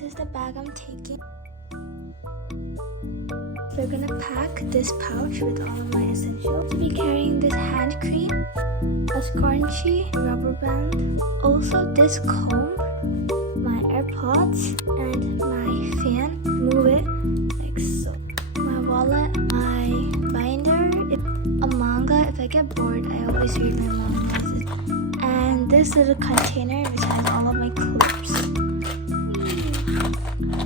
this is the bag I'm taking. We're gonna pack this pouch with all of my essentials. I'll be carrying this hand cream, a scrunchie, rubber band, also this comb, my AirPods, and my fan. Move it like so. My wallet, my binder, a manga. If I get bored, I always read my mangas. And this little container which has all of my clips.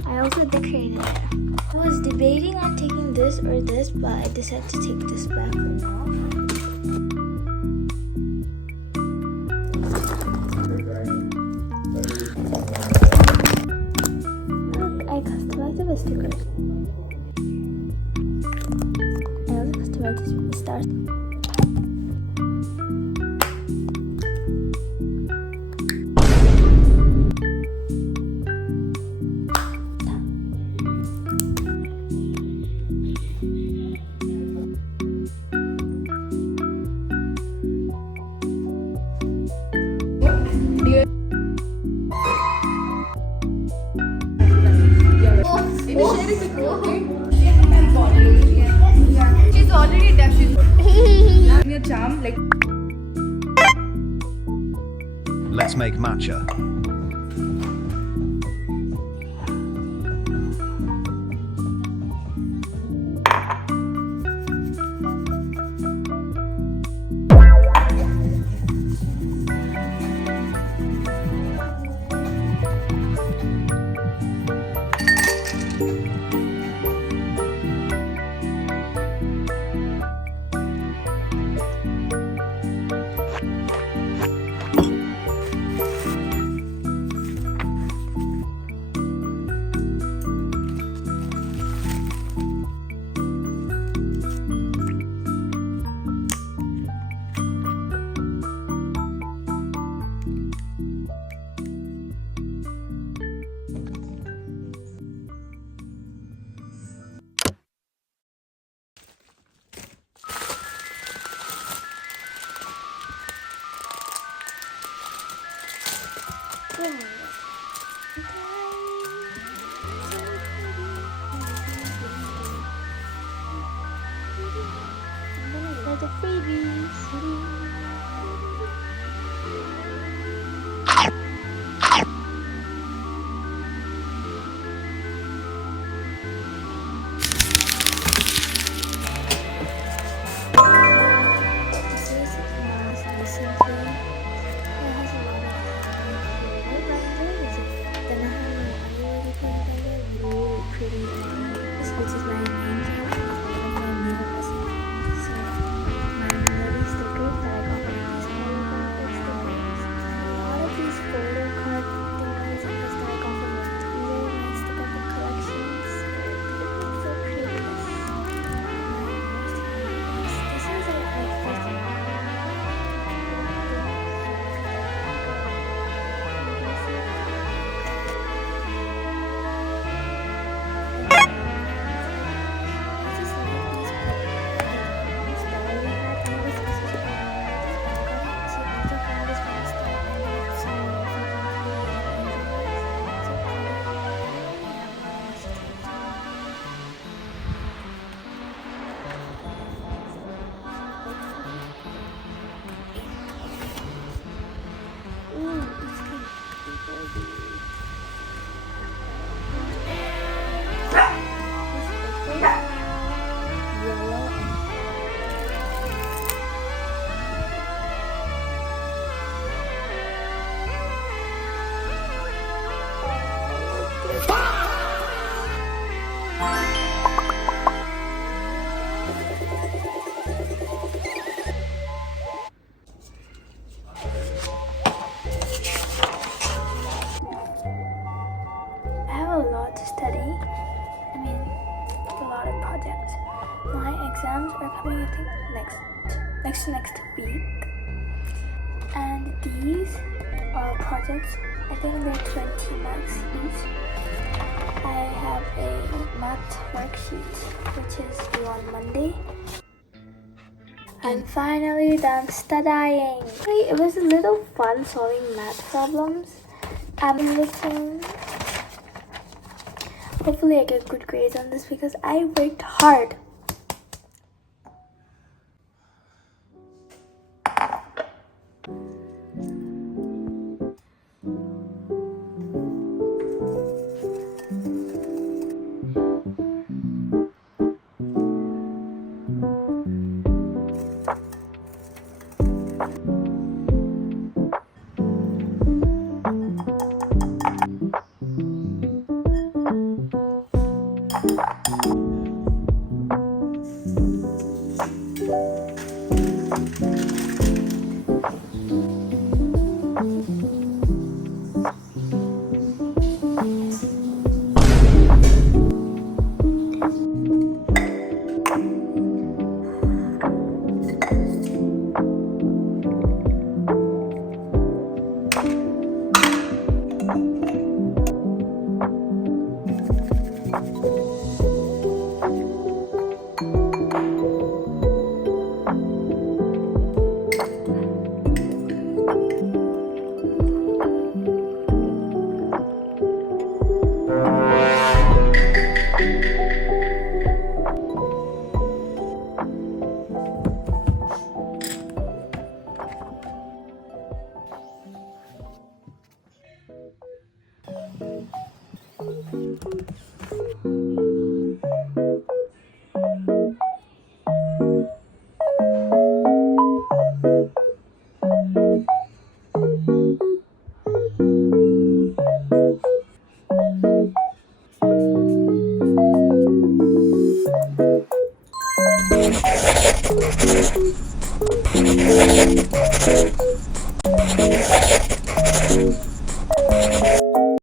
I also decorated it. I was debating on taking this or this, but I decided to take this bag for now. Look, I customized it with stickers. I also customized this with stars. She's already deaf. She's giving a charm like. Let's make matcha. The freebies. Exams are coming, I think, next week, and these are projects. I think they're 20 marks each. I have a math worksheet which is due on Monday. I'm finally done studying. It was a little fun solving math problems. I've been looking Hopefully I get good grades on this because I worked hard.